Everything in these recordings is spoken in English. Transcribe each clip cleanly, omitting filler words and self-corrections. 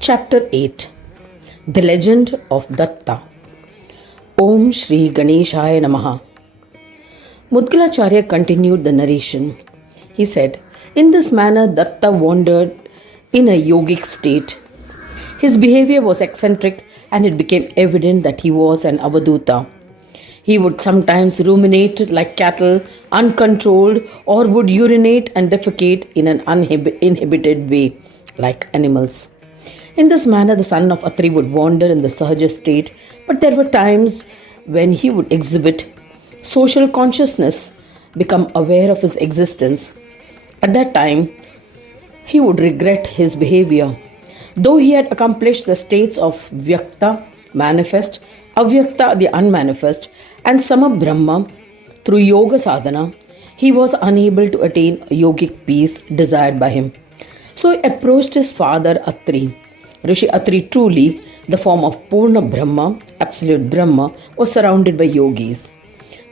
Chapter 8. The Legend of Datta. Om Shri Ganeshaya Namaha. Mudgalacharya continued the narration. He said, in this manner Datta wandered in a yogic state. His behavior was eccentric and it became evident that he was an avaduta. He would sometimes ruminate like cattle, uncontrolled, or would urinate and defecate in an uninhibited way, like animals. In this manner, the son of Atri would wander in the Sahaja state, but there were times when he would exhibit social consciousness, become aware of his existence. At that time, he would regret his behavior. Though he had accomplished the states of Vyakta, manifest, Avyakta, the unmanifest, and Samabrahma through yoga sadhana, he was unable to attain yogic peace desired by him. So he approached his father Atri. Rishi Atri, truly the form of Purna Brahma, absolute Brahma, was surrounded by yogis.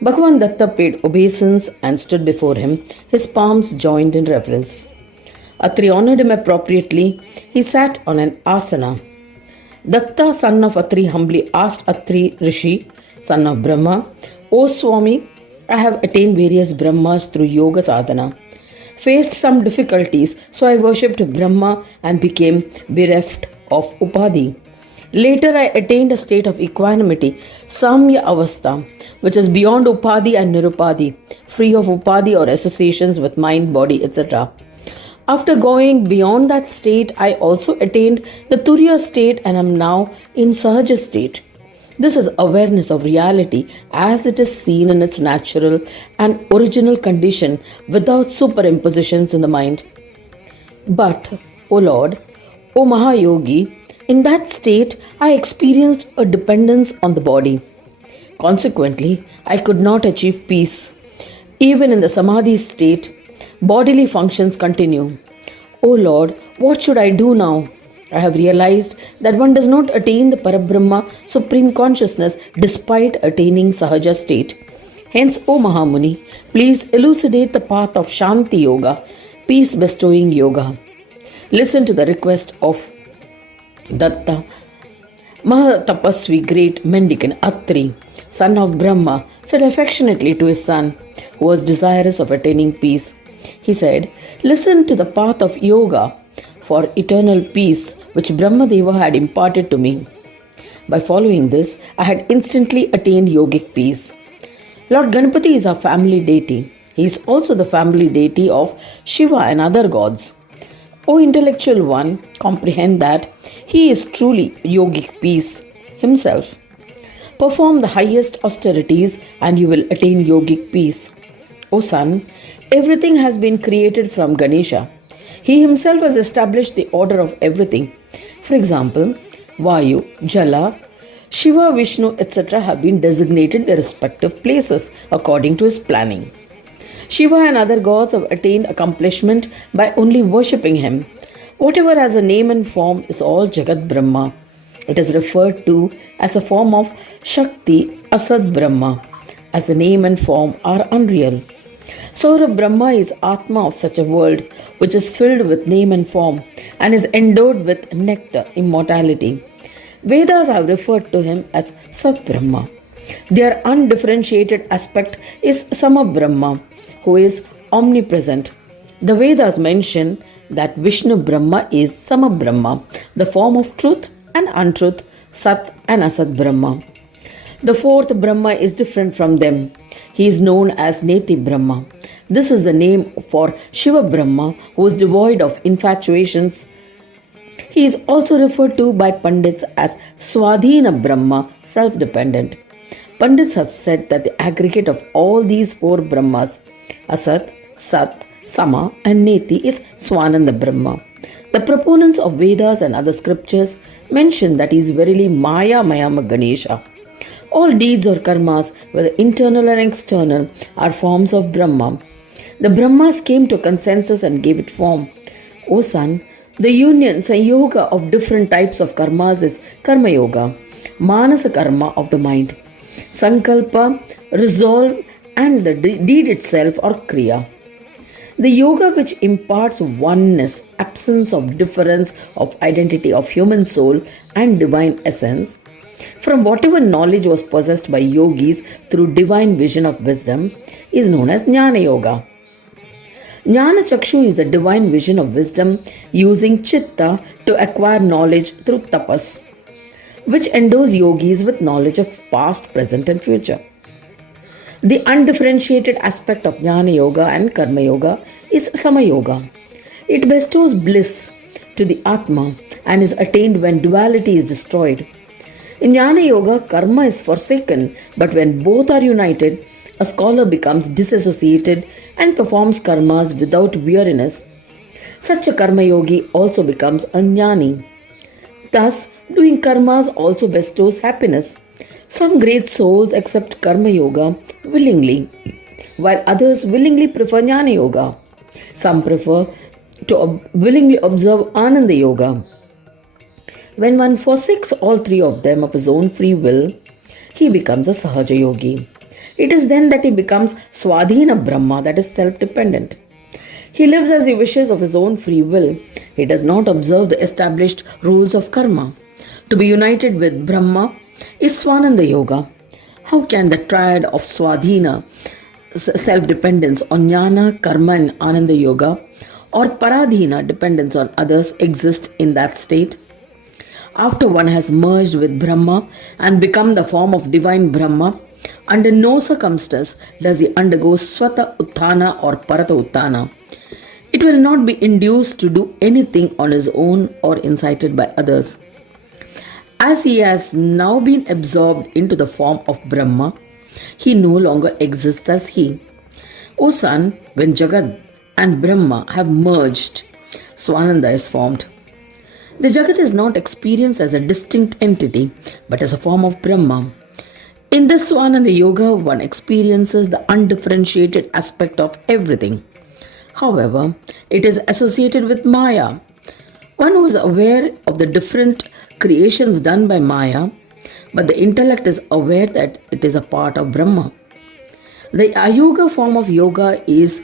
Bhagavan Datta paid obeisance and stood before him, his palms joined in reverence. Atri honored him appropriately. He sat on an asana. Datta, son of Atri, humbly asked Atri Rishi, son of Brahma, O Swami, I have attained various Brahmas through yoga sadhana. Faced some difficulties, so I worshipped Brahma and became bereft of Upadhi. Later I attained a state of equanimity, Samya Avastha, which is beyond Upadhi and Nirupadhi, free of Upadhi or associations with mind, body, etc. After going beyond that state, I also attained the Turiya state and am now in Sahaja state. This is awareness of reality as it is seen in its natural and original condition without superimpositions in the mind. But, O Lord, O Mahayogi, in that state I experienced a dependence on the body. Consequently, I could not achieve peace. Even in the Samadhi state, bodily functions continue. O Lord, what should I do now? I have realized that one does not attain the Parabrahma, supreme consciousness, despite attaining Sahaja state. Hence, O Mahamuni, please elucidate the path of Shanti Yoga, peace bestowing yoga. Listen to the request of Datta. Mahatapasvi, great mendicant Atri, son of Brahma, said affectionately to his son, who was desirous of attaining peace. He said, listen to the path of yoga for eternal peace which Brahmadeva had imparted to me. By following this, I had instantly attained yogic peace. Lord Ganapati is our family deity. He is also the family deity of Shiva and other gods. O intellectual one, comprehend that he is truly yogic peace himself. Perform the highest austerities and you will attain yogic peace. O son, everything has been created from Ganesha. He himself has established the order of everything. For example, Vayu, Jala, Shiva, Vishnu, etc. have been designated their respective places according to his planning. Shiva and other gods have attained accomplishment by only worshipping him. Whatever has a name and form is all Jagat Brahma. It is referred to as a form of Shakti Asad Brahma, as the name and form are unreal. Saura Brahma is Atma of such a world which is filled with name and form and is endowed with nectar, immortality. Vedas have referred to him as Sat Brahma. Their undifferentiated aspect is Sama Brahma, who is omnipresent. The Vedas mention that Vishnu Brahma is Sama Brahma, the form of truth and untruth, Sat and Asat Brahma. The fourth Brahma is different from them. He is known as Neti Brahma. This is the name for Shiva Brahma, who is devoid of infatuations. He is also referred to by Pandits as Swadhina Brahma, self-dependent. Pandits have said that the aggregate of all these four Brahmas, Asat, Sat, Sama and Neti, is Swananda Brahma. The proponents of Vedas and other scriptures mention that he is verily Maya Mayama Ganesha. All deeds or karmas, whether internal and external, are forms of Brahma. The Brahmas came to consensus and gave it form. O son, the union, Sanyoga of different types of karmas is Karma Yoga, Manasa Karma of the mind. Sankalpa, resolve and the deed itself or kriya. The yoga which imparts oneness, absence of difference of identity of human soul and divine essence, from whatever knowledge was possessed by yogis through divine vision of wisdom, is known as Jnana Yoga. Jnana Chakshu is the divine vision of wisdom using chitta to acquire knowledge through tapas, which endows yogis with knowledge of past, present, and future. The undifferentiated aspect of Jnana Yoga and Karma Yoga is Sama Yoga. It bestows bliss to the Atma and is attained when duality is destroyed. In Jnana Yoga, karma is forsaken, but when both are united, a scholar becomes disassociated and performs karmas without weariness. Such a karma yogi also becomes a jnani. Thus, doing karmas also bestows happiness. Some great souls accept karma yoga willingly, while others willingly prefer jnana yoga. Some prefer to willingly observe ananda yoga. When one forsakes all three of them of his own free will, he becomes a sahaja yogi. It is then that he becomes Swadhina Brahma, that is self-dependent. He lives as he wishes of his own free will. He does not observe the established rules of karma. To be united with Brahma is Swananda Yoga. How can the triad of Swadhina, self-dependence on Jnana, Karma and Ananda Yoga, or Paradhina, dependence on others, exist in that state? After one has merged with Brahma and become the form of divine Brahma, under no circumstance does he undergo Swata Utthana or Parata Utthana. It will not be induced to do anything on his own or incited by others. As he has now been absorbed into the form of Brahma, he no longer exists as he. O son, when Jagat and Brahma have merged, Swananda is formed. The Jagat is not experienced as a distinct entity, but as a form of Brahma. In this Swananda Yoga, one experiences the undifferentiated aspect of everything. However, it is associated with Maya. One who is aware of the different creations done by Maya, but the intellect is aware that it is a part of Brahma. The Ayoga form of yoga is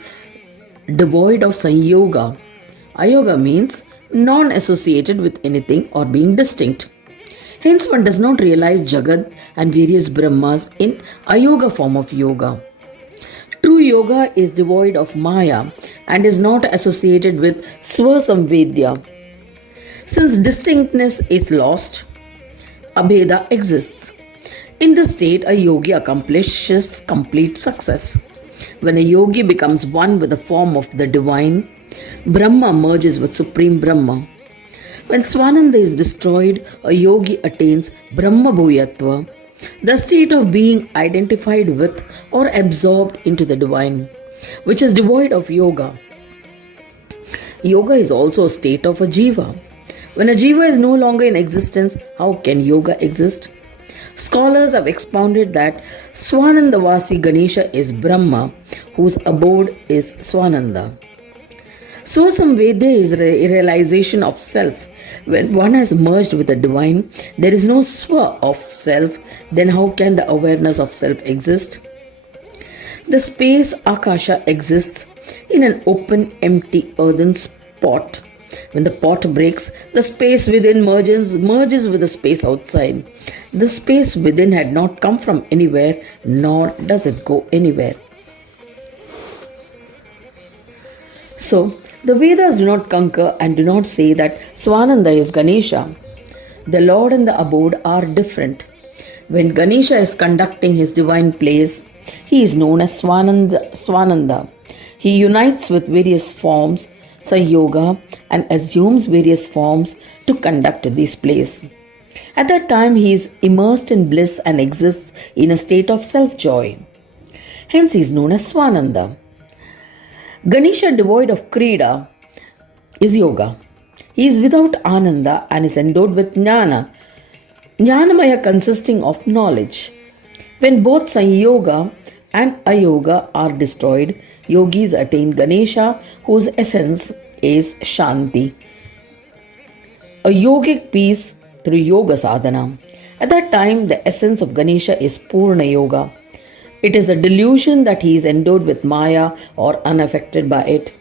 devoid of Sanyoga. Ayoga means non-associated with anything or being distinct. Hence, one does not realize Jagat and various Brahmas in Ayoga form of yoga. True yoga is devoid of Maya and is not associated with Swasamvedya. Since distinctness is lost, Abheda exists. In this state, a yogi accomplishes complete success. When a yogi becomes one with the form of the divine, Brahma merges with Supreme Brahma. When Swananda is destroyed, a yogi attains Brahma Bhuyatva, the state of being identified with or absorbed into the divine, which is devoid of yoga. Yoga is also a state of a jiva. When a jiva is no longer in existence, how can yoga exist? Scholars have expounded that Swanandavasi Ganesha is Brahma, whose abode is Swananda. Swasamvedya is a realization of self. When one has merged with the divine, there is no swa of self, then how can the awareness of self exist? The space Akasha exists in an open, empty earthen pot. When the pot breaks, the space within merges with the space outside. The space within had not come from anywhere, nor does it go anywhere. So, the Vedas do not concur and do not say that Swananda is Ganesha. The Lord and the abode are different. When Ganesha is conducting his divine plays, he is known as Swananda. He unites with various forms, Sanyoga, and assumes various forms to conduct these plays. At that time, he is immersed in bliss and exists in a state of self-joy. Hence, he is known as Swananda. Ganesha, devoid of Krida, is yoga. He is without Ananda and is endowed with Jnana, Jnanamaya consisting of knowledge. When both Sanyoga and Ayoga are destroyed, yogis attain Ganesha, whose essence is Shanti, a yogic peace through yoga sadhana. At that time, the essence of Ganesha is Purna Yoga. It is a delusion that he is endowed with Maya or unaffected by it.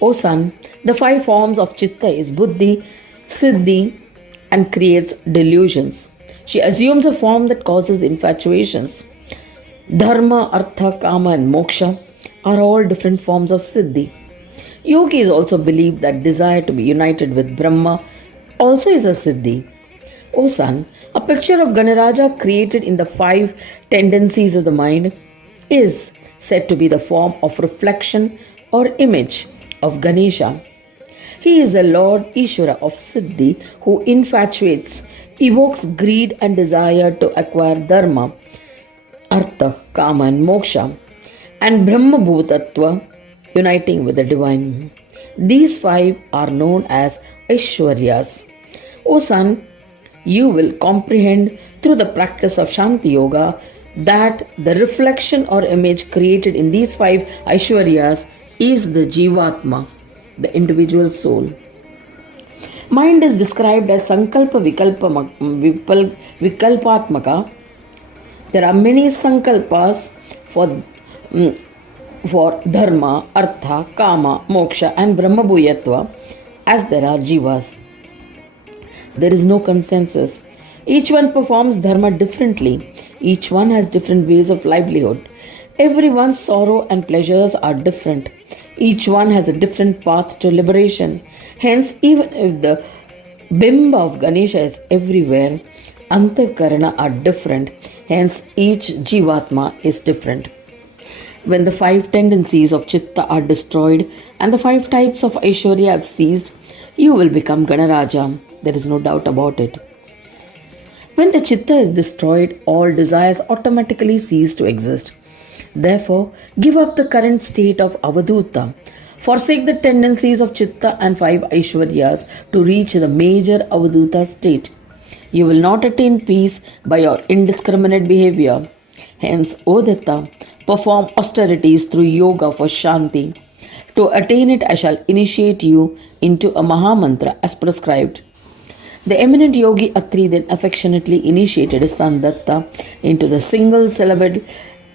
O son, the five forms of Chitta is Buddhi, Siddhi, and creates delusions. She assumes a form that causes infatuations. Dharma, Artha, Kama, and Moksha are all different forms of Siddhi. Yogis also believe that desire to be united with Brahma also is a Siddhi. O son, a picture of Ganaraja created in the five tendencies of the mind is said to be the form of reflection or image of Ganesha. He is the Lord Ishvara of Siddhi who infatuates, evokes greed and desire to acquire Dharma, Artha, Kama, and Moksha, and Brahma Bhutattva, uniting with the divine. These five are known as Aishwaryas. O son, you will comprehend through the practice of Shanti Yoga that the reflection or image created in these five Aishwaryas is the Jivatma, the individual soul. Mind is described as Sankalpa Vikalpatmaka. There are many Sankalpas for Dharma, Artha, Kama, Moksha, and Brahma Bhuyatva as there are Jivas. There is no consensus. Each one performs Dharma differently. Each one has different ways of livelihood. Everyone's sorrow and pleasures are different. Each one has a different path to liberation. Hence, even if the Bimba of Ganesha is everywhere, Antakarana are different. Hence, each Jivatma is different. When the five tendencies of Chitta are destroyed and the five types of Aishwarya have ceased, you will become Ganaraja. There is no doubt about it. When the Chitta is destroyed, all desires automatically cease to exist. Therefore, give up the current state of Avaduta. Forsake the tendencies of Chitta and five Aishwaryas to reach the major Avaduta state. You will not attain peace by your indiscriminate behavior. Hence, O Datta, perform austerities through yoga for Shanti. To attain it, I shall initiate you into a Mahamantra as prescribed. The eminent yogi Atri then affectionately initiated his son Datta into the single syllabled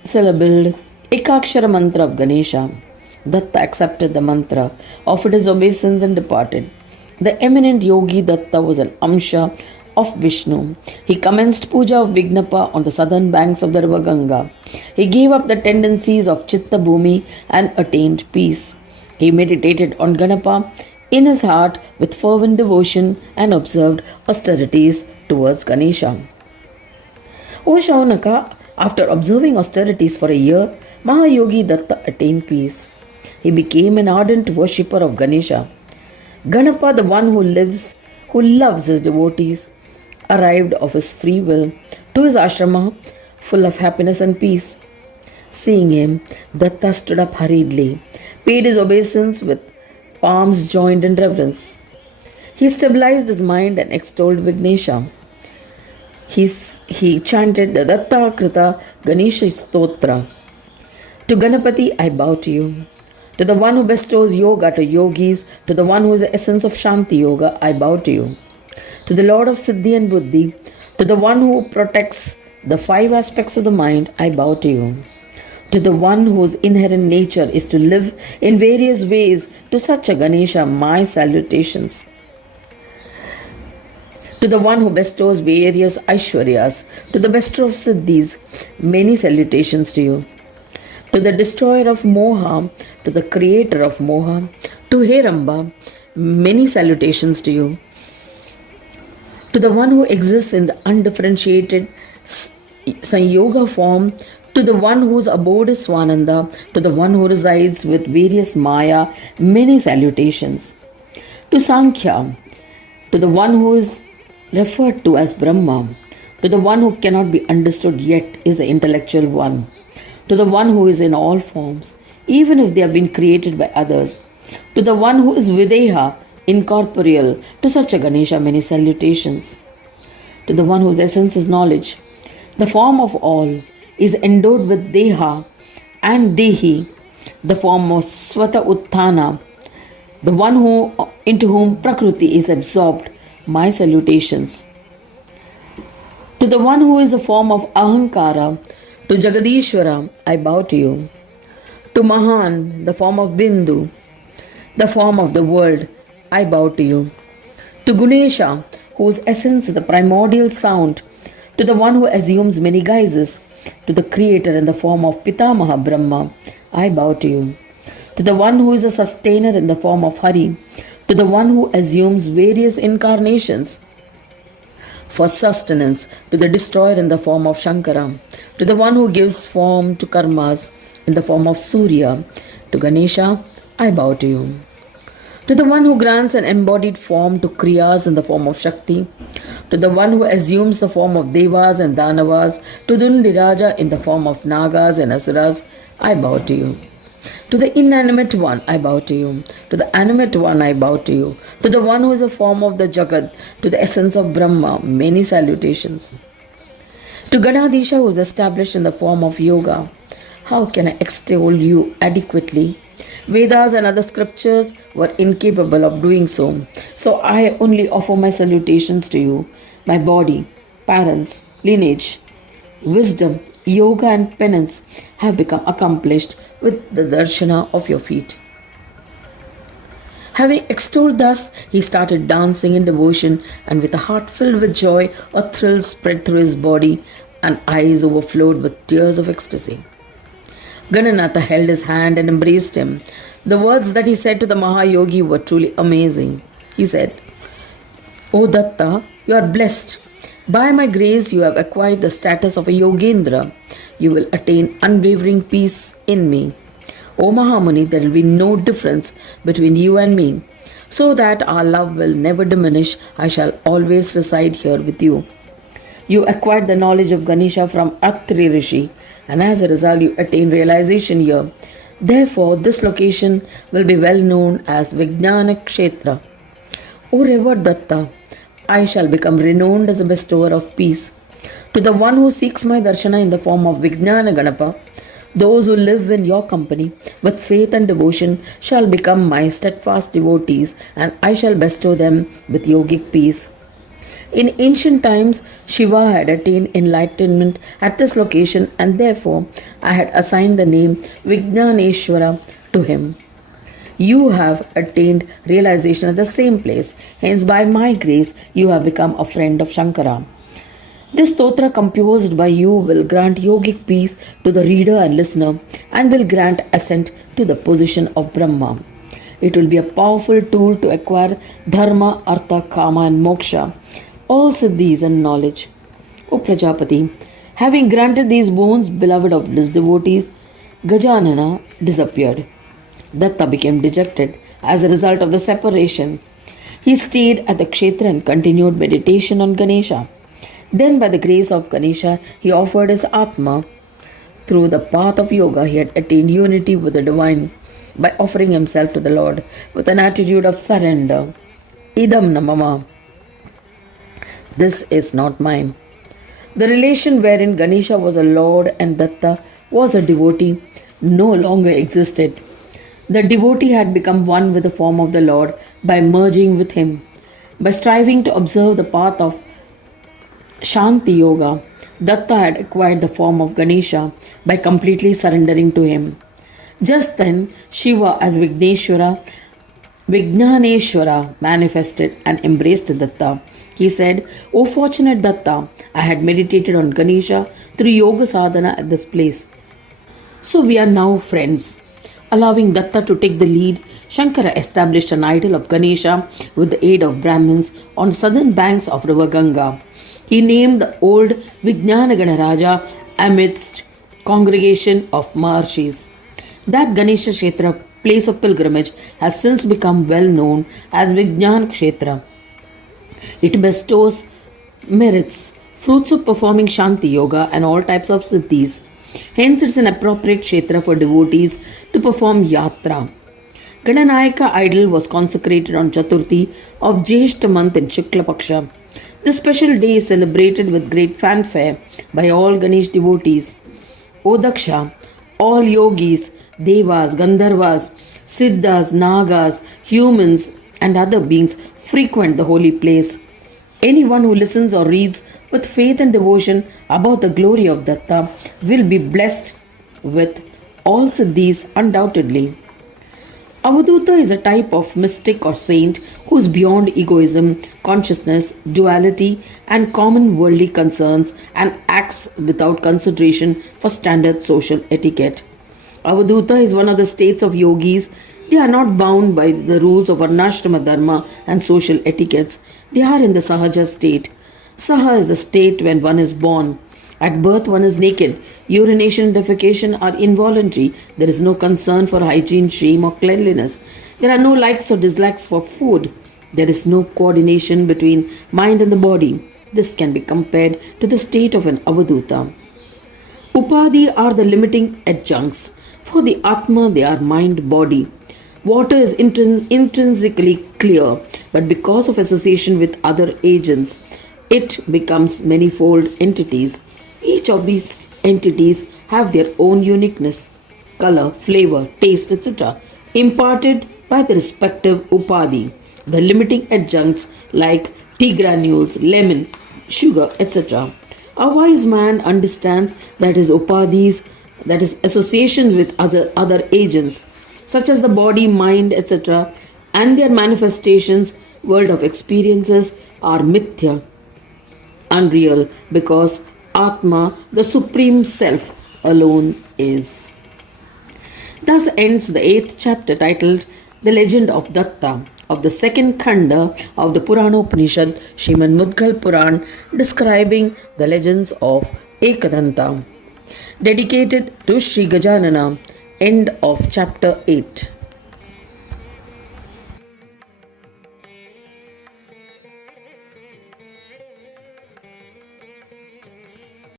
Ekakshara mantra of Ganesha. Datta accepted the mantra, offered his obeisance, and departed. The eminent yogi Datta was an Amsha of Vishnu. He commenced puja of Vignapa on the southern banks of the river Ganga. He gave up the tendencies of Chitta Bhumi and attained peace. He meditated on Ganapa in his heart with fervent devotion and observed austerities towards Ganesha. O Shaunaka, after observing austerities for a year, Mahayogi Datta attained peace. He became an ardent worshipper of Ganesha. Ganapa, the one who loves his devotees, arrived of his free will to his ashrama full of happiness and peace. Seeing him, Datta stood up hurriedly, paid his obeisance with palms joined in reverence. He stabilized his mind and extolled Vignesha. He chanted the Datta Krita Ganesha Stotra. To Ganapati, I bow to you. To the one who bestows yoga to yogis, to the one who is the essence of Shanti Yoga, I bow to you. To the Lord of Siddhi and Buddhi, to the one who protects the five aspects of the mind, I bow to you. To the one whose inherent nature is to live in various ways, to such a Ganesha, my salutations. To the one who bestows various Aishwaryas, to the bestower of Siddhis, many salutations to you. To the destroyer of Moha, to the creator of Moha, to Heramba, many salutations to you. To the one who exists in the undifferentiated Sanyoga form, to the one whose abode is Swananda, to the one who resides with various Maya, many salutations. To Sankhya, to the one who is referred to as Brahma, to the one who cannot be understood yet is the intellectual one, to the one who is in all forms, even if they have been created by others, to the one who is Videha, incorporeal, to such a Ganesha many salutations. To the one whose essence is knowledge, the form of all, is endowed with Deha and Dehi, the form of Swata Utthana, the one into whom Prakriti is absorbed, my salutations. To the one who is the form of Ahankara, To Jagadishwara, I bow to you. To Mahan, the form of Bindu, the form of the world, I bow to you. To Ganesha, whose essence is the primordial sound, to the one who assumes many guises, to the creator in the form of Pitamaha Brahma, I bow to you. To the one who is a sustainer in the form of Hari, to the one who assumes various incarnations for sustenance, to the destroyer in the form of Shankara, to the one who gives form to karmas in the form of Surya, to Ganesha, I bow to you. To the one who grants an embodied form to Kriyas in the form of Shakti, to the one who assumes the form of Devas and Danavas, to Dundiraja in the form of Nagas and Asuras, I bow to you. To the inanimate one, I bow to you. To the animate one, I bow to you. To the one who is a form of the Jagat, to the essence of Brahma, many salutations. To Ganadisha, who is established in the form of yoga, how can I extol you adequately? Vedas and other scriptures were incapable of doing so. So I only offer my salutations to you, my body, parents, lineage, wisdom, yoga and penance have become accomplished with the darshana of your feet. Having extolled thus, he started dancing in devotion, and with a heart filled with joy, a thrill spread through his body, and eyes overflowed with tears of ecstasy. Gananatha held his hand and embraced him. The words that he said to the Mahayogi were truly amazing. He said, O Datta, you are blessed. By my grace, you have acquired the status of a Yogendra. You will attain unwavering peace in me. O Mahamuni, there will be no difference between you and me. So that our love will never diminish, I shall always reside here with you. You acquired the knowledge of Ganesha from Atri Rishi, and as a result, you attain realization here. Therefore, this location will be well known as Vijnana Kshetra. O revered Datta, I shall become renowned as a bestower of peace. To the one who seeks my darshana in the form of Vijnana Ganapa, those who live in your company with faith and devotion shall become my steadfast devotees, and I shall bestow them with yogic peace. In ancient times, Shiva had attained enlightenment at this location, and therefore I had assigned the name Vijnaneshwara to him. You have attained realization at the same place, hence by my grace you have become a friend of Shankara. This stotra composed by you will grant yogic peace to the reader and listener, and will grant ascent to the position of Brahma. It will be a powerful tool to acquire dharma, artha, kama and moksha, all siddhis and knowledge. O Prajapati, having granted these boons, beloved of his devotees, Gajanana disappeared. Datta became dejected as a result of the separation. He stayed at the kshetra and continued meditation on Ganesha. Then, by the grace of Ganesha, he offered his Atma. Through the path of yoga, he had attained unity with the divine by offering himself to the Lord with an attitude of surrender. Idam namama. This is not mine. The relation wherein Ganesha was a lord and Datta was a devotee no longer existed. The devotee had become one with the form of the Lord by merging with him. By striving to observe the path of Shanti Yoga, Datta had acquired the form of Ganesha by completely surrendering to him. Just then, Shiva as Vijnaneshwara manifested and embraced Datta. He said, O fortunate Datta, I had meditated on Ganesha through yoga sadhana at this place. So we are now friends. Allowing Datta to take the lead, Shankara established an idol of Ganesha with the aid of Brahmins on the southern banks of river Ganga. He named the old Vijnana Ganaraja amidst congregation of Maharshis. That Ganesha Kshetra, place of pilgrimage, has since become well known as Vijnana Kshetra. It bestows merits, fruits of performing Shanti Yoga and all types of siddhis. Hence, it is an appropriate kshetra for devotees to perform yatra. Gananayaka idol was consecrated on Chaturthi of Jeshta month in Shukla Paksha. This special day is celebrated with great fanfare by all Ganesh devotees. O Daksha, all yogis, devas, gandharvas, siddhas, nagas, humans and other beings frequent the holy place. Anyone who listens or reads with faith and devotion about the glory of Datta will be blessed with all siddhis undoubtedly. Avadhuta is a type of mystic or saint who is beyond egoism, consciousness, duality, and common worldly concerns and acts without consideration for standard social etiquette. Avadhuta is one of the states of yogis. They are not bound by the rules of Varnashrama Dharma and social etiquettes. They are in the Sahaja state. Saha is the state when one is born. At birth, one is naked. Urination and defecation are involuntary. There is no concern for hygiene, shame, or cleanliness. There are no likes or dislikes for food. There is no coordination between mind and the body. This can be compared to the state of an avadhuta. Upadhi are the limiting adjuncts. For the Atma, they are mind body. Water is intrinsically clear, but because of association with other agents, it becomes manifold entities. Each of these entities have their own uniqueness, color, flavor, taste, etc., imparted by the respective upadhi. The limiting adjuncts like tea granules, lemon, sugar, etc. A wise man understands that his upadhis, that is, associations with other agents, such as the body, mind, etc., and their manifestations, world of experiences, are mithya, unreal, because Atma, the Supreme Self, alone is. Thus ends the 8th chapter titled The Legend of Datta of the second Khanda of the Purana Upanishad, Srimad Mudgal Puran, describing the legends of Ekadanta. Dedicated to Sri Gajanana. End of chapter 8.